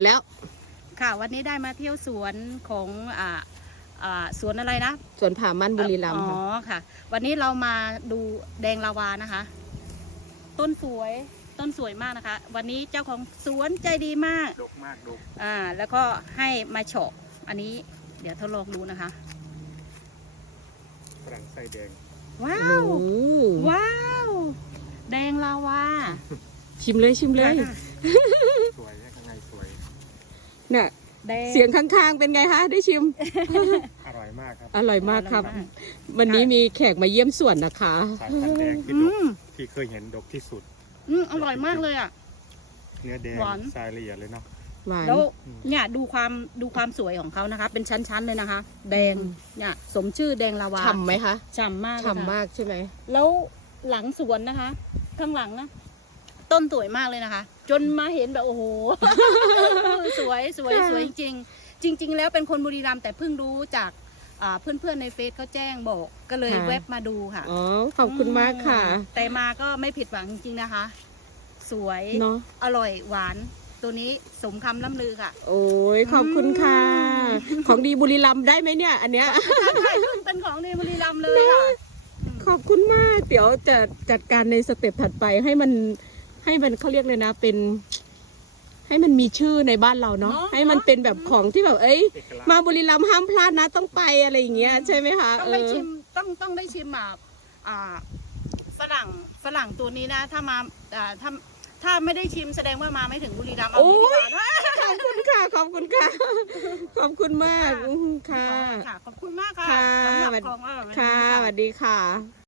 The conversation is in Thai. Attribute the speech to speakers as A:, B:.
A: แล้ว
B: ค่ะวันนี้ได้มาเที่ยวสวนของสวนอะไรนะ
A: สวนผามั่นบุรีรัมย์
B: อ๋อค่ะวันนี้เรามาดูแดงลาวานะคะ ต้นสวยมากนะคะ วันนี้เจ้าของสวนใจดีมาก
C: ดกมากดก
B: แล้วก็ให้มาเฉาะอันนี้เดี๋ยวทดลองดูนะคะ
C: ฝรั่งไส้แดง
B: ว้าวว้าวแดงลาวา
A: ชิมเลย
C: สวยข้างในสวย
A: เนี่ยเสียงข้างๆเป็นไงคะได้ชิม
C: อร่อยมากครับ
A: อร่อยมากครับวันนี้มีแขกมาเยี่ยมสวนนะคะ
C: สายพันธุ์แดงที่ดกที่เคยเห็นดกที่สุด
B: อร่อยมากเลยอ่ะ
C: เนื้อแดงทรายละเอียดเลยเนาะ
B: แล้วเนี่ยดูความสวยของเขานะคะเป็นชั้นๆเลยนะคะแดงเนี่ยสมชื่อแดงลาวา
A: ฉ่ำไหมคะ
B: ฉ่ำมาก
A: ฉ่ำมากใช่ไหม
B: แล้วหลังสวนนะคะข้างหลังนะต้นสวยมากเลยนะคะ จนมาเห็นแบบโอ้โหสวยจริงแล้วเป็นคนบุรีรัมย์แต่เพิ่งรู้จากเพื่อนในเฟซเขาแจ้งบอกก็เลยแวบมาดูค่ะ
A: อ๋อขอบคุณมากค่ะ
B: แต่มาก็ไม่ผิดหวังจริงๆนะคะสวยเนาะอร่อยหวานตัวนี้สมคำล่ำลือค่ะ
A: โอ้ยขอบคุณค่ะของดีบุรีรัมย์ได้ไหมเนี่ยอันเนี้ย
B: ใช่เป็นของดีบุรีรัมย์เลยค่ะ
A: ขอบคุณมากเดี๋ยวจะจัดการในสเต็ปถัดไปให้มันเขาเรียกเลยนะเป็นให้มันมีชื่อในบ้านเราเนาะให้มันเป็นแบบของที่แบบมาบุรีรัมย์ห้ามพลาดนะต้องไปอะไรอย่างเงี้ยใช่ไหมคะ
B: ต้องได้ชิมต้องได้ชิมฝรั่งตัวนี้นะถ้ามาถ้าไม่ได้ชิมแสดงว่ามาไม่ถึงบุรีรัมย์เอาดีกว่านะ
A: ขอบคุณค่ะขอบคุณค่ะขอบคุณมากค่ะ
B: ขอบคุณมากค่ะ
A: สำหรับของอร่อยค่ะสวัสดีค่ะ